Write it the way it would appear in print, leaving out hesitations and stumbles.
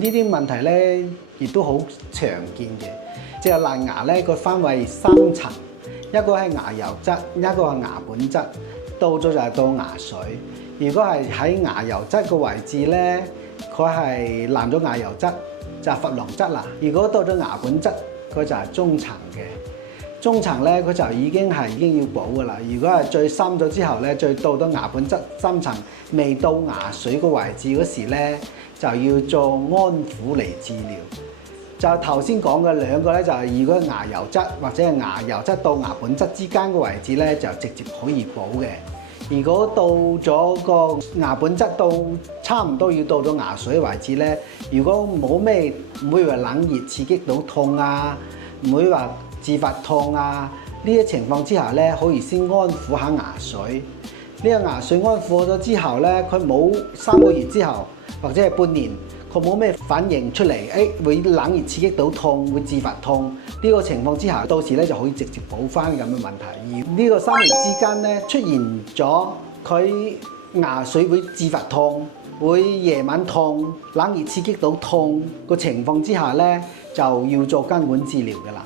呢啲問題咧，亦都好常見嘅。即係爛牙咧，佢分為三層，一個係牙釉質，一個係牙本質，到咗就係到牙髓。如果係喺牙釉質個位置咧，佢係爛咗牙釉質，就係琺瑯質啦。如果到咗牙本質，佢就係中層嘅。中層咧，佢就已經要補噶啦。如果係最深咗之後咧，最到咗牙本質深層，未到牙髓個位置嗰時咧，就要做安撫嚟治療。就頭先講嘅兩個咧，就係如果牙釉質或者係牙釉質到牙本質之間個位置咧，就直接可以補嘅。如果到咗個牙本質到差唔多要到咗牙髓位置咧，如果冇咩唔會話冷熱刺激到痛啊，唔會話自發痛啊，呢啲情況之下咧，可以先安撫下牙髓。呢個牙髓安撫咗之後咧，佢冇3個月之後或者係半年，佢冇咩反應出嚟，會冷熱刺激到痛，會自發痛。呢個情況之下，到時咧就可以直接補翻咁嘅問題。而呢個3年之間咧出現咗佢牙髓會自發痛，會夜晚痛，冷熱刺激到痛個情況之下咧，就要做根管治療㗎啦。